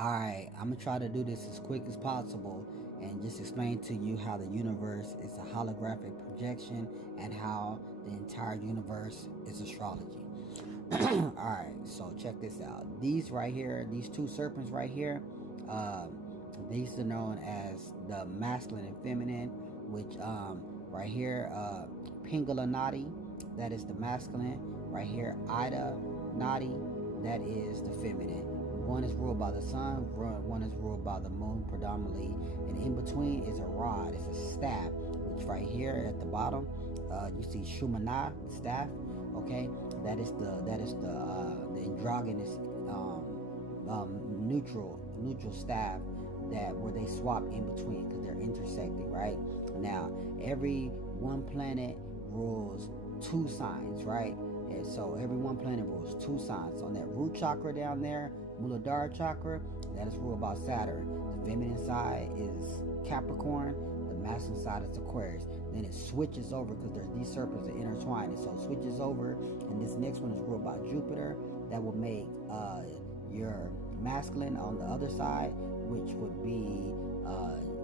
Alright, I'm going to try to do this as quick as possible and just explain to you how the universe is a holographic projection and how the entire universe is astrology. Alright, so check this out. These right here, these two serpents right here, these are known as the masculine and feminine, which right here, Pingala Nadi, that is the masculine. Right here, Ida Nadi, that is the feminine. One is ruled by the sun, one is ruled by the moon predominantly, and in between is a rod, it's a staff, which right here at the bottom, you see Shumana, the staff, okay? That is the androgynous neutral staff that where they swap in between because they're intersecting, right? Now, every one planet rules two signs, right? And so every one planet rules two signs. On that root chakra down there, Muladhara chakra, that is ruled by Saturn. The feminine side is Capricorn, the masculine side is Aquarius. Then it switches over because these serpents are intertwined. And so it switches over, and this next one is ruled by Jupiter. That will make your masculine on the other side, which would be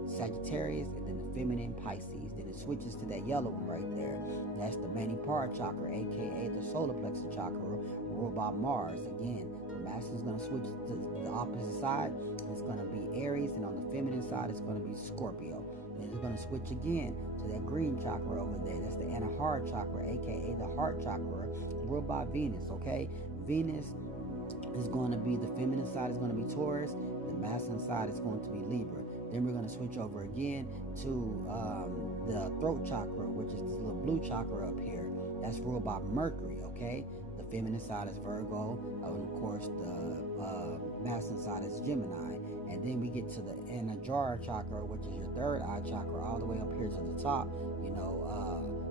Sagittarius, and then the feminine Pisces. Then it switches to that yellow one right there. That's the Manipura chakra, aka the solar plexus chakra, ruled by Mars. Again, the masculine is going to switch to the opposite side. It's going to be Aries, and on the feminine side, it's going to be Scorpio. Then it's going to switch again to that green chakra over there. That's the Anahara chakra, aka the heart chakra, ruled by Venus. Okay, Venus is going to be, the feminine side is going to be Taurus, the masculine side is going to be Libra. Then we're going to switch over again to the throat chakra, which is this little blue chakra up here. That's ruled by Mercury, okay? The feminine side is Virgo, and of course the masculine side is Gemini. And then we get to the Anahara chakra, which is your third eye chakra, all the way up here to the top, you know,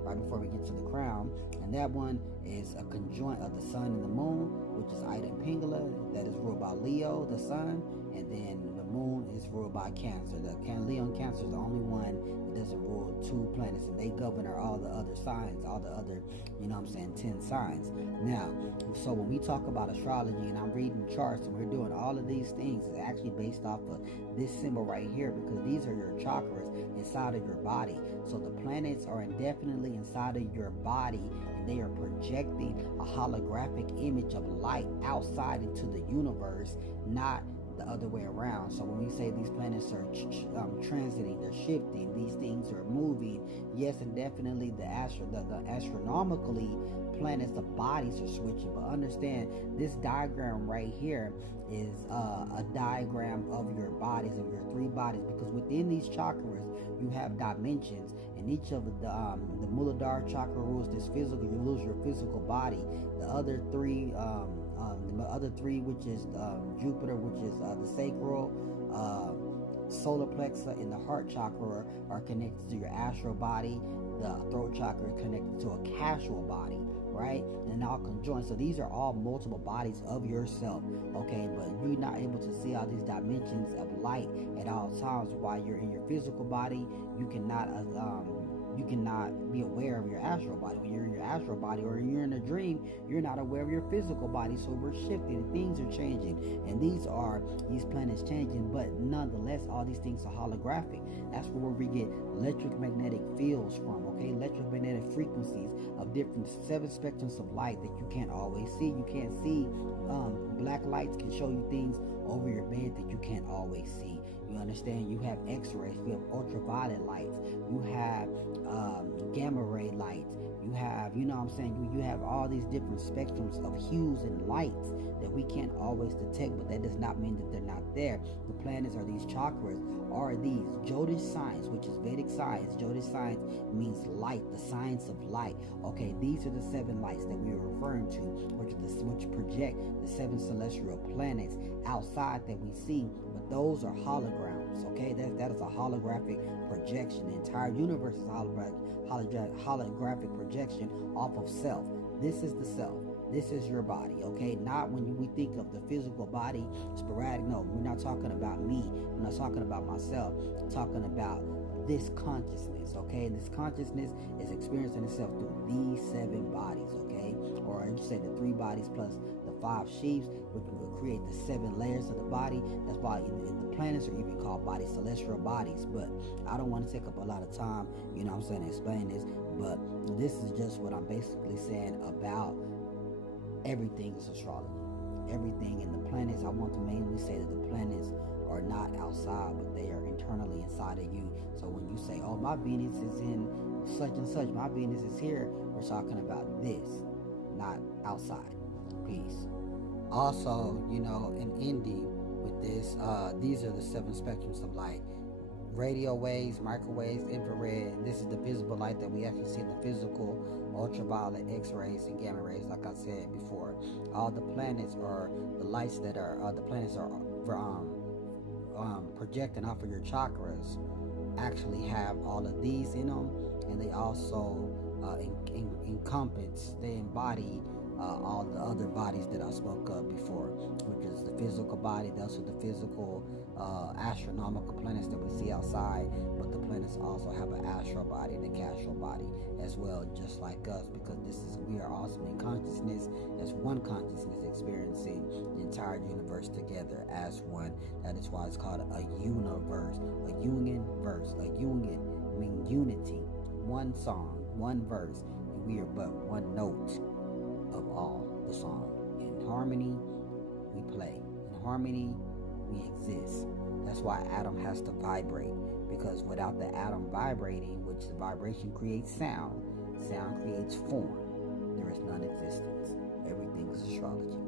right before we get to the crown. And that one is a conjoint of the sun and the moon, which is Ida and Pingala. That is ruled by Leo, the sun, and then the moon is ruled by Cancer. Leo and Cancer is the only one that doesn't rule two planets, and they govern all the other signs, all the other, you know what I'm saying, 10 signs. Now, so when we talk about astrology and I'm reading charts and we're doing all of these things, it's actually based off of this symbol right here, because these are your chakras inside of your body. So the planets are indefinitely inside of your body, and they are projecting a holographic image of light outside into the universe, not the other way around. So when we say these planets are transiting, they're shifting, these things are moving, yes, and definitely the astronomically planets, the bodies are switching. But understand, this diagram right here is a diagram of your bodies, of your three bodies, because within these chakras you have dimensions, and each of the Muladhara chakra rules this physical, you lose your physical body. The other three which is Jupiter, which is the sacral, solar plexus, and the heart chakra are connected to your astral body. The throat chakra is connected to a casual body, right? And all conjoined. So these are all multiple bodies of yourself, okay? But you're not able to see all these dimensions of light at all times. While you're in your physical body, you cannot be aware of your astral body. When you're in your astral body or you're in a dream, you're not aware of your physical body. So we're shifting, things are changing, and these planets changing, but nonetheless all these things are holographic. That's where we get electromagnetic fields from, okay? Electromagnetic frequencies of different 7 spectrums of light that you can't always see. You can't see, black lights can show you things over your bed that you can't always see. You understand? You have X-rays, you have ultraviolet lights, you have gamma ray lights, you have, you know what I'm saying, you have all these different spectrums of hues and lights that we can't always detect, but that does not mean that they're not there. The planets, are these chakras, are these Jyotish signs, which is Vedic science. Jyotish science means light, the science of light. Okay, these are the 7 lights that we are referring to, which project the 7 celestial planets outside that we see, but those are holograms. Okay, that is a holographic projection. The entire universe is a holographic projection off of self. This is the self. This is your body, okay? Not when we think of the physical body, sporadic. No, we're not talking about me. We're not talking about myself. We're talking about this consciousness, okay? And this consciousness is experiencing itself through these 7 bodies, okay? Or you say the 3 bodies plus the 5 sheaths, which will create the 7 layers of the body. That's why the planets are even called bodies, celestial bodies. But I don't want to take up a lot of time, to explain this. But this is just what I'm basically saying about everything is astrology. Everything in the planets. I want to mainly say that the planets are not outside, but they are internally inside of you. So when you say, oh, my Venus is in such and such, my Venus is here, we're talking about this, not outside. Peace. Also, in ending with this, these are the 7 spectrums of light: radio waves, microwaves, infrared. This is the visible light that we actually see in the physical, ultraviolet, X-rays, and gamma rays. Like I said before, all the planets are the lights that are the planets are projecting off of your chakras. Actually, have all of these in them, and they also encompass, they embody all the other bodies that I spoke of before, which is the physical body. Those are the physical astronomical planets that we see outside, but the planets also have an astral body and a castral body as well, just like us, because we are also in consciousness as one consciousness, experiencing the entire universe together as one. That is why it's called a universe, a union verse. A union means unity, one song, one verse, and we are but one note of all the song. In harmony, we play. In harmony, we exist. That's why atom has to vibrate, because without the atom vibrating, which the vibration creates sound, sound creates form. There is non-existence. Everything is astrology.